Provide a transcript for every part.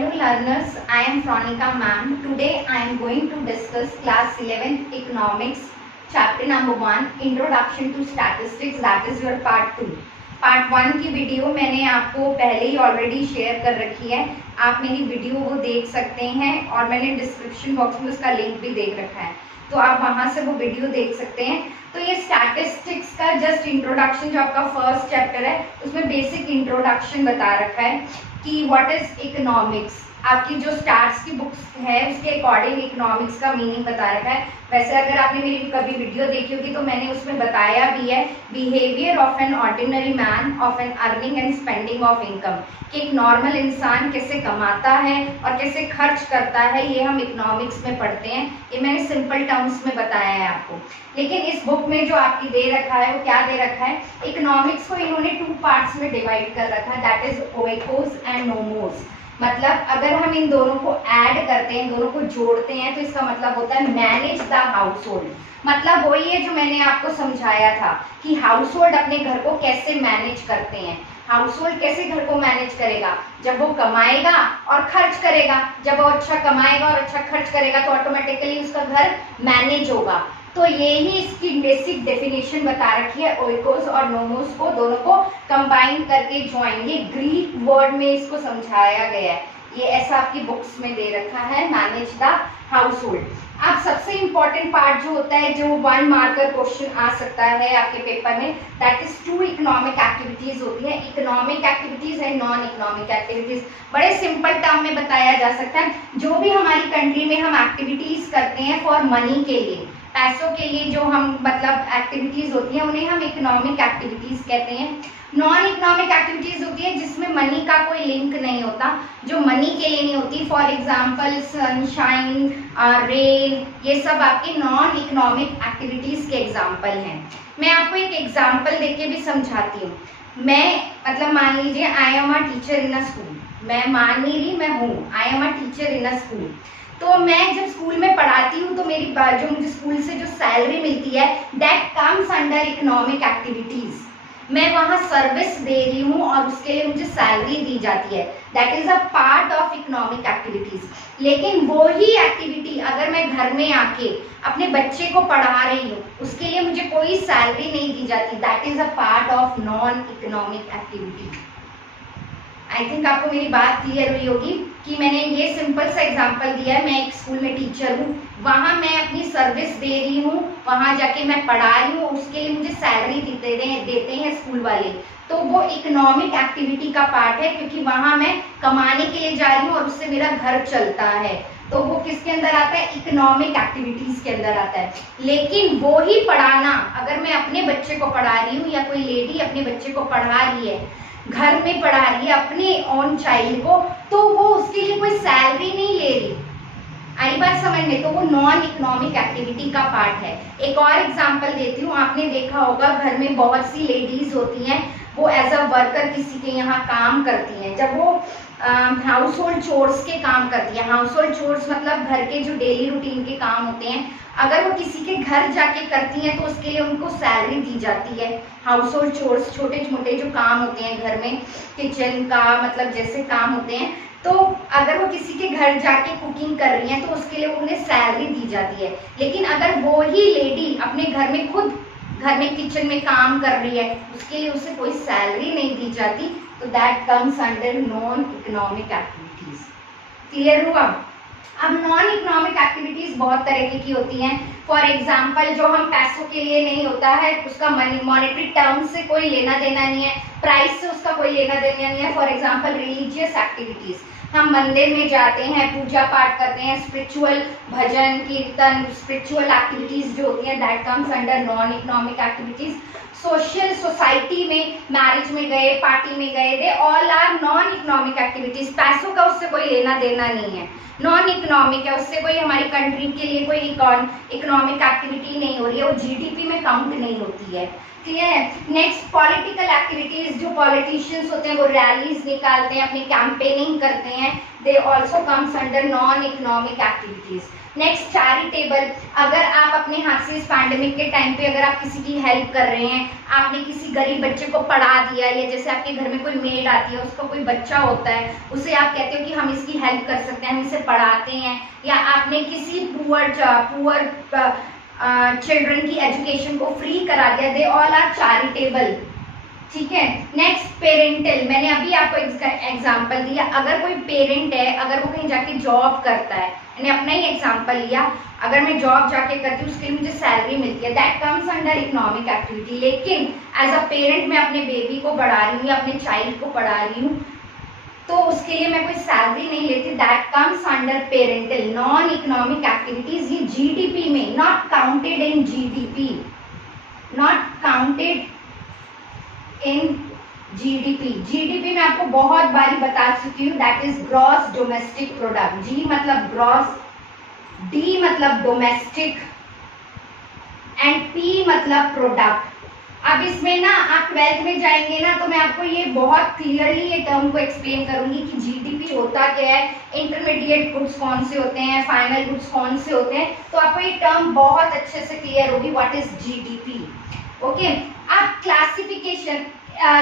Hello learners, I am Fronica ma'am. Today I am going to discuss class 11th economics chapter number 1 introduction to statistics, that is your part 2. Part 1 की video मैंने आपको पहले ही already share कर रखी है, आप मेरी video वो देख सकते हैं और मैंने डिस्क्रिप्शन बॉक्स में उसका लिंक भी देख रखा है, तो आप वहां से वो वीडियो देख सकते हैं। तो ये स्टैटिस्टिक्स का जस्ट इंट्रोडक्शन जो आपका फर्स्ट चैप्टर है उसमें बेसिक इंट्रोडक्शन बता रखा है कि व्हाट इज इकोनॉमिक्स। आपकी जो स्टार्स की बुक्स है उसके अकॉर्डिंग इकोनॉमिक्स का मीनिंग बता रखा है। वैसे अगर आपने मेरी कभी वीडियो देखी होगी तो मैंने उसमें बताया भी है behaviour of an ordinary man of an earning and spending of income, कि एक नॉर्मल इंसान कैसे कमाता है और कैसे खर्च करता है, ये हम इकोनॉमिक्स में पढ़ते हैं। ये मैंने सिंपल टर्म्स में बताया है आपको। लेकिन इस बुक में जो आपकी दे रखा है वो क्या दे रखा है, इकोनॉमिक्स को इन्होंने 2 पार्ट्स में डिवाइड कर रखा है, that is oikos and nomos. मतलब अगर हम इन दोनों को ऐड करते हैं, दोनों को जोड़ते हैं तो इसका मतलब होता है मैनेज द हाउस होल्ड। मतलब वही है जो मैंने आपको समझाया था कि हाउस होल्ड अपने घर को कैसे मैनेज करते हैं। हाउस होल्ड कैसे घर को मैनेज करेगा, जब वो कमाएगा और खर्च करेगा। जब वो अच्छा कमाएगा और अच्छा खर्च करेगा तो ऑटोमेटिकली उसका घर मैनेज होगा। तो यही इसकी बेसिक डेफिनेशन बता रखी है, ओइकोस और नोमोस को दोनों को कंबाइन करके ज्वाइन, ये ग्रीक वर्ड में इसको समझाया गया है। ये ऐसा आपकी बुक्स में दे रखा है, मैनेज द हाउस होल्ड। अब सबसे इंपॉर्टेंट पार्ट जो होता है, जो 1 मार्कर क्वेश्चन आ सकता है आपके पेपर में, दैट इज 2 इकोनॉमिक एक्टिविटीज होती है, economic activities and non economic activities. बड़े सिंपल टर्म में बताया जा सकता है, जो भी हमारी कंट्री में हम एक्टिविटीज करते हैं फॉर मनी के लिए, पैसों के लिए जो हम मतलब एक्टिविटीज होती हैं उन्हें हम इकोनॉमिक एक्टिविटीज कहते हैं। नॉन इकोनॉमिक एक्टिविटीज होती है जिसमें मनी का कोई लिंक नहीं होता, जो मनी के लिए नहीं होती। फॉर एग्जांपल सनशाइन, रेन, ये सब आपकी नॉन इकोनॉमिक एक्टिविटीज के एग्जांपल हैं। मैं आपको एक एग्जांपल देके भी समझाती हूँ। मैं मतलब मान लीजिए I am a teacher in a school, मैं मान नहीं रही, मैं हूँ, I am a teacher in a school. तो मैं जब स्कूल में पढ़ाती हूँ तो मेरी जो मुझे स्कूल से जो सैलरी मिलती है that comes under economic activities. मैं वहाँ सर्विस दे रही हूँ और उसके लिए मुझे सैलरी दी जाती है, that is a part of economic activities. लेकिन वो ही एक्टिविटी अगर मैं घर में आके अपने बच्चे को पढ़ा रही हूँ, उसके लिए मुझे कोई सैलरी नहीं दी जाती, that is a part of non economic activity. I think आपको मेरी बात क्लियर हुई होगी कि मैंने ये सिंपल सा एग्जांपल दिया है। मैं एक स्कूल में टीचर हूँ, वहाँ मैं अपनी सर्विस दे रही हूँ, वहाँ जाके मैं पढ़ा रही हूँ, उसके लिए मुझे सैलरी देते हैं स्कूल वाले, तो वो इकोनॉमिक एक्टिविटी का पार्ट है, क्योंकि वहाँ मैं कमाने के लिए जा रही हूँ और उससे मेरा घर चलता है। तो वो किसके अंदर आता है, इकोनॉमिक एक्टिविटीज के अंदर आता है। लेकिन वो ही पढ़ाना, अगर मैं अपने बच्चे को पढ़ा रही हूँ या कोई लेडी अपने बच्चे को पढ़ा रही है, घर में पढ़ा रही है अपने ओन चाइल्ड को, तो वो उसके लिए कोई सैलरी नहीं ले रही। आई बात समझ में? तो वो नॉन इकोनॉमिक एक्टिविटी का पार्ट है। एक और एग्जांपल देती हूँ, आपने देखा होगा घर में बहुत सी लेडीज होती हैं, वो एज अ वर्कर किसी के यहाँ काम करती हैं। जब वो हाउस होल्ड चोर्स के काम करती है, हाउस होल्ड चोर्स मतलब घर के जो डेली रूटीन के काम होते हैं, अगर वो किसी के घर जाके करती हैं तो उसके लिए उनको सैलरी दी जाती है। हाउस होल्ड चोर्स छोटे छोटे जो काम होते हैं घर में, किचन का मतलब जैसे काम होते हैं, तो अगर वो किसी के घर जाके कुकिंग कर रही हैं तो उसके लिए उन्हें सैलरी दी जाती है। लेकिन अगर वो ही लेडी अपने घर में खुद घर में किचन में काम कर रही है, उसके लिए उसे कोई सैलरी नहीं दी जाती, तो that comes under non economic activities. Clear हुआ? अब नॉन इकोनॉमिक एक्टिविटीज बहुत तरह की होती हैं। फॉर एग्जाम्पल जो हम पैसों के लिए नहीं होता है, उसका मॉनेटरी टर्म से कोई लेना देना नहीं है, प्राइस से उसका कोई लेना देना नहीं है। फॉर एग्जाम्पल रिलीजियस एक्टिविटीज, हम मंदिर में जाते हैं, पूजा पाठ करते हैं, स्पिरिचुअल भजन कीर्तन, स्पिरिचुअल एक्टिविटीज जो होती हैं that comes under non economic activities. Social society में मैरिज में गए, पार्टी में गए, they all are non economic activities. पैसों का उससे कोई लेना देना नहीं है, नॉन इकोनॉमिक है, उससे कोई हमारी कंट्री के लिए कोई इकोनॉमिक एक्टिविटी नहीं हो रही है, वो जीडीपी में काउंट नहीं होती है। क्लियर है? नेक्स्ट पॉलिटिकल एक्टिविटीज, जो पॉलिटिशियंस होते हैं वो रैलीज निकालते हैं, अपनी कैंपेनिंग करते हैं, they also comes under non economic activities. Next charitable, अगर आप अपने हाथ से इस पैंडेमिक के टाइम पे अगर आप किसी की हेल्प कर रहे हैं, आपने किसी गरीब बच्चे को पढ़ा दिया, या जैसे आपके घर में कोई मेड आती है, उसका कोई बच्चा होता है, उसे आप कहते हो कि हम इसकी हेल्प कर सकते हैं, हम इसे पढ़ाते हैं, या आपने किसी पुअर चिल्ड्रन की एजुकेशन को फ्री करा दिया, दे ऑल आर चैरिटेबल। ठीक है। नेक्स्ट पेरेंटल, मैंने अभी आपको एग्जांपल दिया, अगर कोई पेरेंट है, अगर वो कहीं जाके जॉब करता है, मैंने अपना ही एग्जांपल लिया, अगर मैं जॉब जाके करती हूँ उसके लिए मुझे सैलरी मिलती है, that comes under economic activity. लेकिन एज अ पेरेंट मैं अपने बेबी को पढ़ा रही हूँ या अपने चाइल्ड को पढ़ा रही हूँ, तो उसके लिए मैं कोई सैलरी नहीं लेती, that comes under parental. Non economic activities, ये जीडीपी में, not counted in GDP, not counted in GDP. GDP में आपको बहुत बारी बता चुकी हूँ, that is gross domestic product. G मतलब ग्रॉस, डी मतलब डोमेस्टिक, एंड पी मतलब प्रोडक्ट। अब इसमें ना आप 12th में जाएंगे ना, तो मैं आपको ये बहुत क्लियरली ये टर्म को एक्सप्लेन करूंगी कि जीडीपी होता क्या है, इंटरमीडिएट गुड्स कौन से होते हैं, फाइनल गुड्स कौन से होते हैं, तो आपको ये टर्म बहुत अच्छे से क्लियर होगी, व्हाट इज जीडीपी। ओके। अब classification,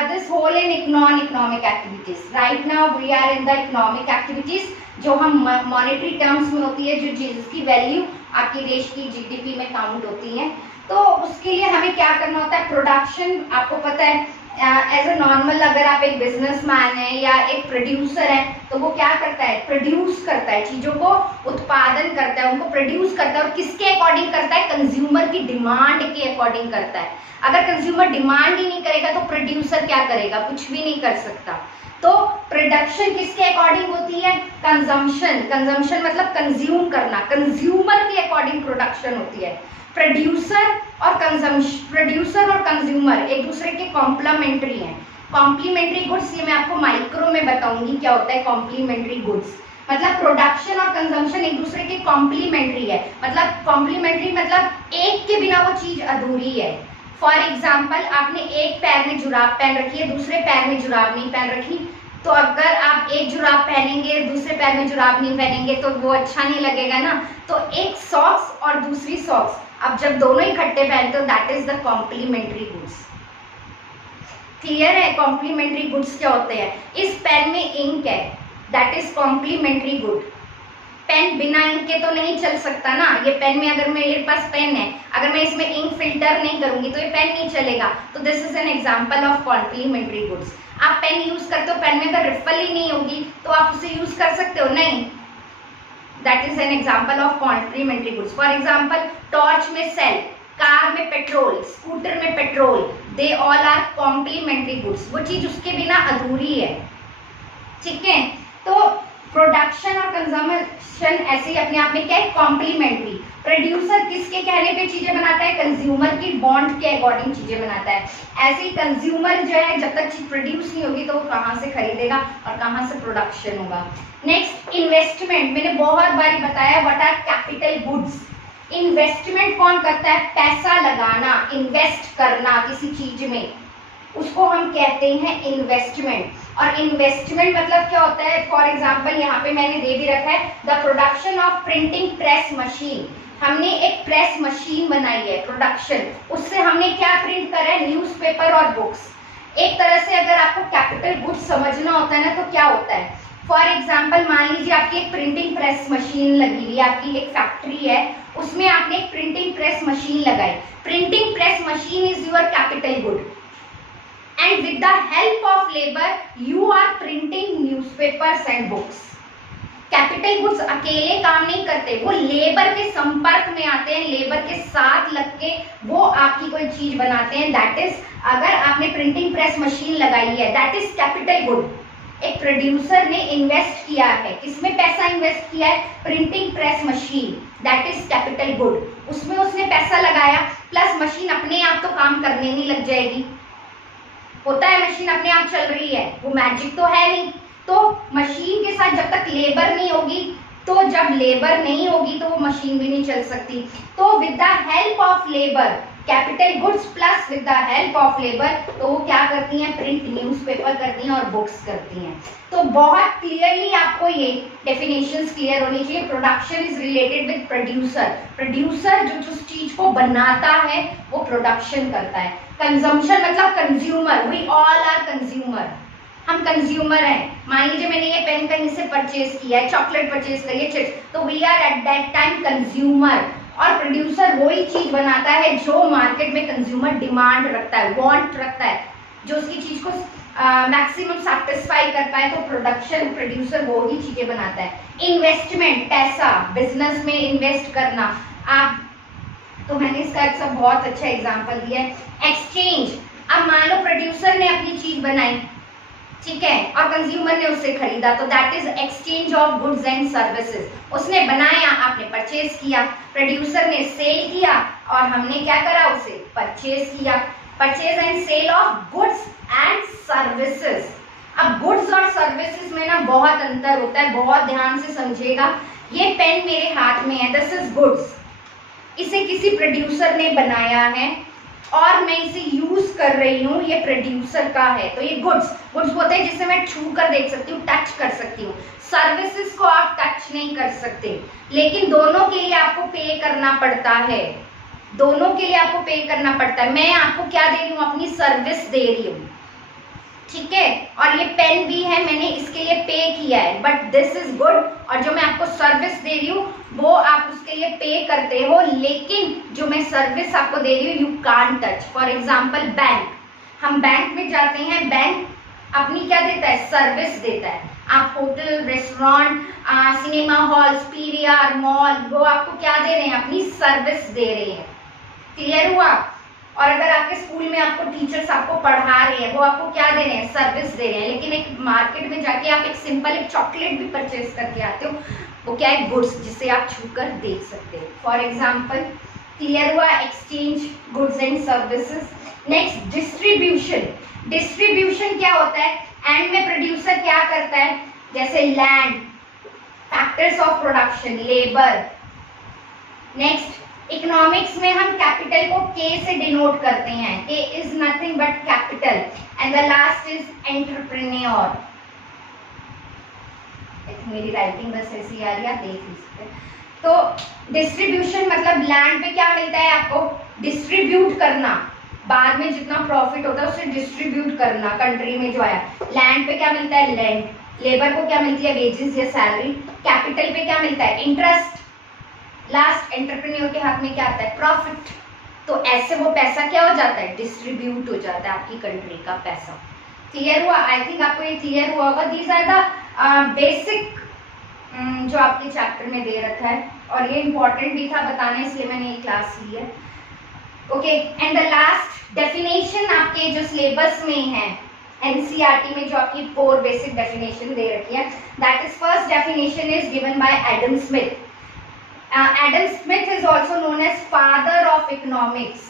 this whole in non economic activities. Right now we are in the economic activities, जो हम मॉनेटरी टर्म्स में होती है, जो जिसकी वैल्यू आपके देश की जीडीपी में काउंट होती है। तो उसके लिए हमें क्या करना होता है, प्रोडक्शन। आपको पता है एज अ नॉर्मल, अगर आप एक बिजनेसमैन है या एक प्रोड्यूसर है, तो वो क्या करता है, प्रोड्यूस करता है, चीजों को उत्पादन करता है, उनको प्रोड्यूस करता है, और किसके अकॉर्डिंग करता है, कंज्यूमर की डिमांड के अकॉर्डिंग करता है। अगर कंज्यूमर डिमांड ही नहीं करेगा तो प्रोड्यूसर क्या करेगा, कुछ भी नहीं कर सकता। तो प्रोडक्शन किसके अकॉर्डिंग होती है, कंजम्पशन। कंजम्पशन मतलब कंज्यूम करना, कंज्यूमर के अकॉर्डिंग प्रोडक्शन होती है। प्रोड्यूसर और कंज्यूमर एक दूसरे के कॉम्प्लीमेंट्री हैं। कॉम्प्लीमेंट्री गुड्स, ये मैं आपको माइक्रो में बताऊंगी क्या होता है कॉम्प्लीमेंट्री गुड्स। मतलब प्रोडक्शन और कंजम्पशन एक दूसरे के कॉम्प्लीमेंट्री है। मतलब कॉम्प्लीमेंट्री मतलब एक के बिना वो चीज अधूरी है। फॉर एग्जाम्पल, आपने एक पैर में जुराब पहन रखी है, दूसरे पैर में जुराब नहीं पहन रखी, तो अगर आप एक जुराब पहनेंगे, दूसरे पैर में जुराब नहीं पहनेंगे, तो वो अच्छा नहीं लगेगा ना। तो एक सॉक्स और दूसरी सॉक्स, अब जब दोनों इकट्ठे पहनते हो, that is the complementary goods. Clear है कॉम्प्लीमेंट्री गुड्स क्या होते हैं। इस पेन में इंक है, that is complementary good. Pen बिना इंक के तो नहीं चल सकता ना। ये पेन में, अगर मेरे पास पेन है, अगर मैं इसमें इंक फिल्टर नहीं करूंगी तो ये पेन नहीं चलेगा। तो this is an example of complementary goods. आप पेन यूज करते हो, पेन में अगर रिफल ही नहीं होगी तो आप उसे यूज कर सकते हो, नहीं। That is an example of complementary goods. For example, torch में सेल, कार में पेट्रोल, स्कूटर में petrol, they all are complementary goods. वो चीज उसके बिना अधूरी है। ठीक है। तो प्रोडक्शन और कंजम्पशन ऐसे ही अपने आप में क्या है, कॉम्प्लीमेंट्री। प्रोड्यूसर किसके कहने पे चीजें बनाता है, कंज्यूमर की वांट के अकॉर्डिंग चीजें बनाता है। ऐसे ही कंज्यूमर जो है, जब तक चीज प्रोड्यूस नहीं होगी तो वो कहाँ से खरीदेगा और कहाँ से प्रोडक्शन होगा। Next, investment. मैंने बहुत बार बताया what are capital goods. Investment कौन करता है, पैसा लगाना, इन्वेस्ट करना किसी चीज में, उसको हम कहते हैं इन्वेस्टमेंट। और इन्वेस्टमेंट मतलब क्या होता है, फॉर एग्जांपल यहाँ पे मैंने दे भी रखा है, the production of printing press machine. हमने एक प्रेस मशीन बनाई है, प्रोडक्शन, उससे हमने क्या प्रिंट करा है, न्यूज़पेपर और बुक्स। एक तरह से अगर आपको कैपिटल गुड्स समझना होता है ना, तो क्या होता है, फॉर एग्जाम्पल मान लीजिए आपकी एक प्रिंटिंग प्रेस मशीन लगी हुई है, आपकी एक फैक्ट्री है, उसमें आपने एक प्रिंटिंग प्रेस मशीन लगाई। Printing press machine is your capital good, and with the help of labor you are printing newspapers and books. Capital goods अकेले काम नहीं करते, वो लेबर के संपर्क में आते हैं, लेबर के साथ लग के वो आपकी कोई चीज बनाते हैं। दैट इज, अगर आपने प्रिंटिंग प्रेस मशीन लगाई है, दैट इज कैपिटल गुड। एक प्रोड्यूसर ने इन्वेस्ट किया है, किसमें पैसा इन्वेस्ट किया है, printing press machine, that is capital good. उसमें उसने पैसा लगाया, प्लस मशीन अपने आप तो काम करने नहीं लग जाएगी। होता है मशीन अपने आप चल रही है, वो मैजिक तो है नहीं। तो मशीन के साथ जब तक लेबर नहीं होगी, तो जब लेबर नहीं होगी तो वो मशीन भी नहीं चल सकती। तो with the help of labour, capital goods plus with the help of labour, तो वो क्या करती हैं, प्रिंट न्यूज़पेपर करती हैं और बुक्स करती हैं। तो बहुत क्लियरली आपको ये डेफिनेशंस क्लियर होनी चाहिए। Production is related with producer, producer जो जिस चीज को बनाता है वो प्रोडक्शन करता है। कंजम्पशन मतलब consumer, we all are consumer, हम कंज्यूमर हैं। मान लीजिए मैंने ये पेन कहीं से परचेज किया है, चॉकलेट परचेज करी है, चिप्स, तो we are at that time consumer. और प्रोड्यूसर वही चीज बनाता है जो मार्केट में कंज्यूमर डिमांड रखता है, वांट रखता है, जो उसकी चीज को मैक्सिमम सेटिस्फाई कर पाए, तो प्रोडक्शन प्रोड्यूसर वो ही चीजें बनाता है। इन्वेस्टमेंट, पैसा, बिजनेस में इन्वेस्ट करना, आप, तो मैंने इसका एक सब बहुत अच्छा एग्जांपल दिया है। एक्सचेंज, अब मान लो प्रोड्यूसर ने अपनी चीज बनाई, ठीक है, और कंज्यूमर ने उससे खरीदा, तो that is exchange of goods and services. उसने बनाया, आपने परचेज किया, प्रोड्यूसर ने सेल किया और हमने क्या करा, उसे परचेज किया। Purchase and sale of goods and services. अब गुड्स और सर्विसेज में ना बहुत अंतर होता है, बहुत ध्यान से समझिएगा। ये पेन मेरे हाथ में है, दिस इज गुड्स, इसे किसी प्रोड्यूसर ने बनाया है और मैं इसे यूज कर रही हूँ, ये प्रोड्यूसर का है, तो ये गुड्स, गुड्स होते हैं जिसे मैं छू कर देख सकती हूँ, टच कर सकती हूँ। सर्विसेज को आप टच नहीं कर सकते, लेकिन दोनों के लिए आपको पे करना पड़ता है, दोनों के लिए आपको पे करना पड़ता है। मैं आपको क्या दे रही हूँ, अपनी सर्विस दे रही हूँ, ठीक है, और ये पेन भी है, मैंने इसके लिए पे किया है, बट दिस इज गुड। और जो मैं आपको सर्विस दे रही हूँ वो आप उसके लिए पे करते हो, लेकिन जो मैं सर्विस आपको दे रही हूँ you can't touch. For example bank, हम बैंक में जाते हैं, बैंक अपनी क्या देता है, सर्विस देता है। आप hotel, restaurant, cinema hall, PVR, mall, वो आपको क्या दे रहे हैं, अपनी सर्विस दे रहे हैं। क्लियर हुआ? और अगर आपके स्कूल में आपको टीचर्स आपको पढ़ा रहे हैं, वो आपको क्या दे रहे हैं, सर्विस दे रहे हैं। लेकिन एक मार्केट में जाके आप एक सिंपल एक चॉकलेट भी परचेज करके आते हो, वो क्या है, गुड्स, जिसे आप छूकर देख सकते हो। फॉर एग्जाम्पल, क्लियर हुआ, exchange goods and services. Next, distribution. Distribution क्या होता है, एंड में प्रोड्यूसर क्या करता है, जैसे land, factors of production, labour. Next, economics में हम कैपिटल को के से डिनोट करते हैं, के is nothing but capital, and the last is entrepreneur. मेरी राइटिंग बस ऐसी आ रही है, आप देख लीजिए। तो डिस्ट्रीब्यूशन मतलब लैंड पे क्या मिलता है आपको, डिस्ट्रीब्यूट करना, बाद में जितना प्रॉफिट होता है उसे डिस्ट्रीब्यूट करना, कंट्री में जो आया। लैंड पे क्या मिलता है, लैंड। लेबर को क्या मिलती है, वेजेस या सैलरी। कैपिटल पे क्या मिलता है, इंटरेस्ट। लास्ट, एंटरप्रेन्योर के हाथ में क्या आता है, प्रॉफिट। तो ऐसे वो पैसा क्या हो जाता है, डिस्ट्रीब्यूट हो जाता है, आपकी कंट्री का पैसा। क्लियर हुआ? आई थिंक आपको ये क्लियर हुआ होगा। दीज आर द बेसिक जो आपके चैप्टर में दे रखा है, और ये इंपॉर्टेंट भी था बताना, इसलिए मैंने ये क्लास ली है। Okay, and the last definition आपके जो सिलेबस में है, एनसीईआरटी में जो आपकी 4 बेसिक डेफिनेशन दे रखी है, that is first definition is given by Adam Smith. Adam Smith is also known as father of economics.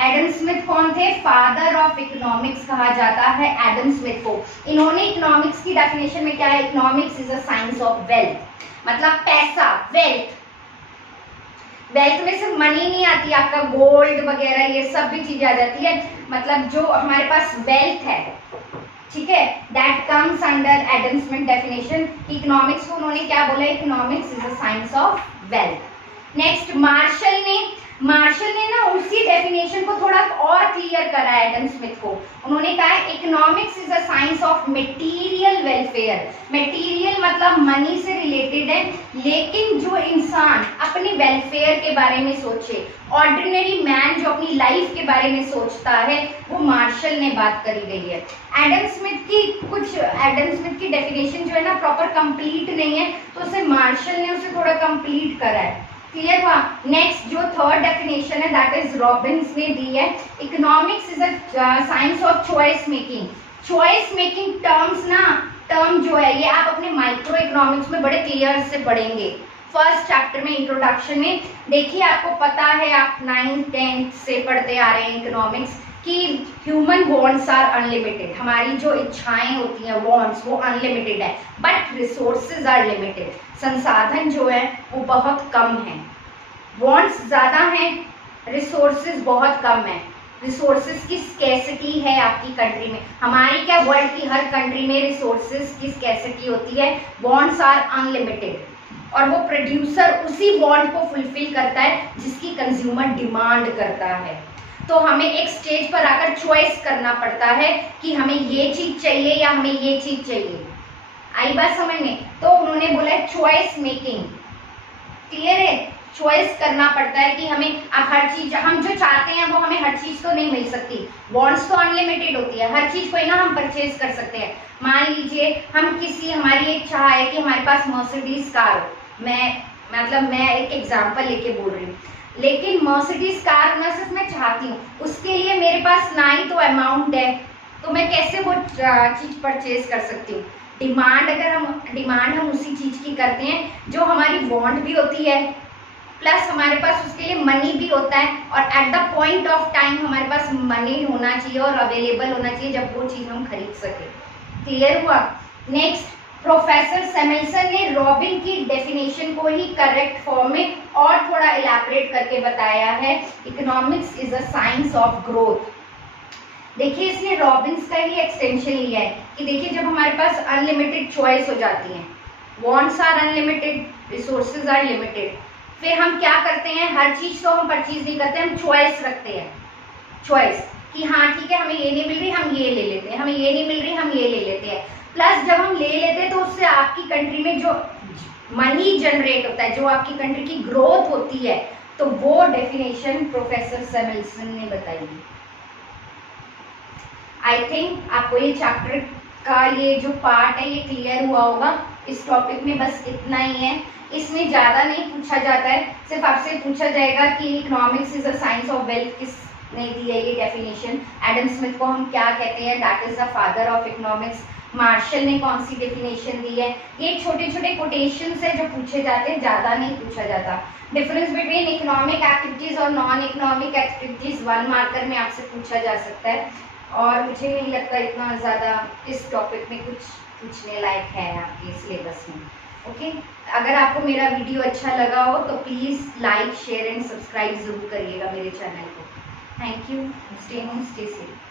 Adam Smith कौन थे, फादर ऑफ इकोनॉमिक्स कहा जाता है एडम स्मिथ को। इन्होंने इकोनॉमिक्स की डेफिनेशन में क्या है, economics is a science of wealth, मतलब पैसा, वेल्थ। वेल्थ में सिर्फ मनी नहीं आती, आपका गोल्ड वगैरह ये सब भी चीजें आ जाती है, मतलब जो हमारे पास वेल्थ है, ठीक है, that comes under Adam Smith definition. Economics को उन्होंने क्या बोला, economics is a science of wealth. Next, Marshall ने ना उसी डेफिनेशन को थोड़ा और क्लियर करा है एडम स्मिथ को। उन्होंने कहा है economics is a science of material welfare. Material मतलब मनी से रिलेटेड है, लेकिन जो इंसान अपने वेलफेयर के बारे में सोचे, ऑर्डिनरी मैन जो अपनी लाइफ के बारे में सोचता है, वो मार्शल ने बात करी गई है। एडम स्मिथ की डेफिनेशन जो है ना प्रॉपर कंप्लीट नहीं है, तो उसे मार्शल ने उसे थोड़ा कंप्लीट करा है। क्लियर हुआ? नेक्स्ट जो थर्ड डेफिनेशन है दैट इज रॉबिन्स ने दी है, economics is a science of choice making. Choice making term जो है ये आप अपने माइक्रो इकोनॉमिक्स में बड़े क्लियर से पढ़ेंगे। फर्स्ट चैप्टर में इंट्रोडक्शन में देखिए, आपको पता है, आप 9th 10th से पढ़ते आ रहे हैं इकोनॉमिक्स कि ह्यूमन वांट्स आर अनलिमिटेड। हमारी जो इच्छाएं होती हैं, वांट्स, वो अनलिमिटेड है, बट रिसोर्सेज आर लिमिटेड। संसाधन जो है वो बहुत कम है। वांट्स ज़्यादा हैं, रिसोर्सेज बहुत कम है, रिसोर्सेज की स्कैसिटी है आपकी कंट्री में। हमारी क्या, वर्ल्ड की हर कंट्री में रिसोर्सेज की स्कैसिटी होती है। बॉन्ड्स आर अनलिमिटेड और वो प्रोड्यूसर उसी बॉन्ड को फुलफिल करता है जिसकी कंज्यूमर डिमांड करता है। तो हमें एक स्टेज पर आकर चॉइस करना पड़ता है कि हमें ये चीज चाहिए या हमें ये चीज चाहिए। आई बात समझ में? तो उन्होंने बोला है चॉइस मेकिंग। क्लियर है? चॉइस करना पड़ता है कि हमें हर चीज हम जो चाहते हैं वो हमें हर चीज तो नहीं मिल सकती। बॉन्ड्स तो अनलिमिटेड होती है, हर चीज कोई ना हम परचेज कर सकते हैं। मान लीजिए हम किसी, हमारी एक चाह है कि हमारे पास मर्सिडीज कार हो। मैं एक एग्जांपल लेके बोल रही हूँ, लेकिन मर्सिडीज कार मैं सिर्फ मैं चाहती हूँ, उसके लिए मेरे पास ना ही तो अमाउंट है, तो मैं कैसे वो चीज परचेज कर सकती हूँ। डिमांड हम उसी चीज की करते हैं जो हमारी वांट भी होती है, प्लस हमारे पास उसके लिए मनी भी होता है, और at the point of time हमारे पास मनी होना चाहिए और अवेलेबल होना चाहिए जब वो चीज हम खरीद सके। क्लियर हुआ? नेक्स्ट, प्रोफेसर सैमुअल्सन ने रॉबिन की डेफिनेशन को ही करेक्ट फॉर्म में और थोड़ा इलैबोरेट करके बताया है। Economics is a science of growth. देखिए इसने रॉबिन्स का ही एक्सटेंशन लिया है कि देखिए जब हमारे पास अनलिमिटेड चॉइस हो जाती है, wants are unlimited, resources are limited, फिर हम क्या करते हैं, हर चीज तो हम परचेज नहीं करते, हम चॉइस रखते हैं। चॉइस कि हाँ ठीक है, हमें ये नहीं मिल रही, हम ये ले लेते हैं, हमें ये नहीं मिल रही, हम ये ले लेते हैं। प्लस जब हम ले लेते हैं तो उससे आपकी कंट्री में जो मनी जनरेट होता है, जो आपकी कंट्री की ग्रोथ होती है, तो वो डेफिनेशन प्रोफेसर सैमुअल्सन ने बताई है। आई थिंक आपको ये चैप्टर का ये जो पार्ट है ये क्लियर हुआ होगा। इस टॉपिक में बस इतना ही है, इसमें ज़्यादा नहीं पूछा जाता है, सिर्फ आपसे पूछा जाएगा कि economics is a science of wealth किसने दी है ये डेफिनेशन। एडम स्मिथ को हम क्या कहते हैं, that is the father of economics. Marshall ने कौन सी डेफिनेशन दी है। ये छोटे छोटे कोटेशन है जो पूछे जाते हैं, ज़्यादा नहीं पूछा जाता। डिफरेंस बिटवीन इकोनॉमिक एक्टिविटीज और नॉन इकोनॉमिक एक्टिविटीज 1 मार्कर में आपसे पूछा जा सकता है, और मुझे नहीं लगता इतना ज़्यादा इस टॉपिक में कुछ पूछने लायक है आपके सिलेबस में। ओके, अगर आपको मेरा वीडियो अच्छा लगा हो तो please like, share and subscribe ज़रूर करिएगा मेरे चैनल को। Thank you. Stay home, stay safe.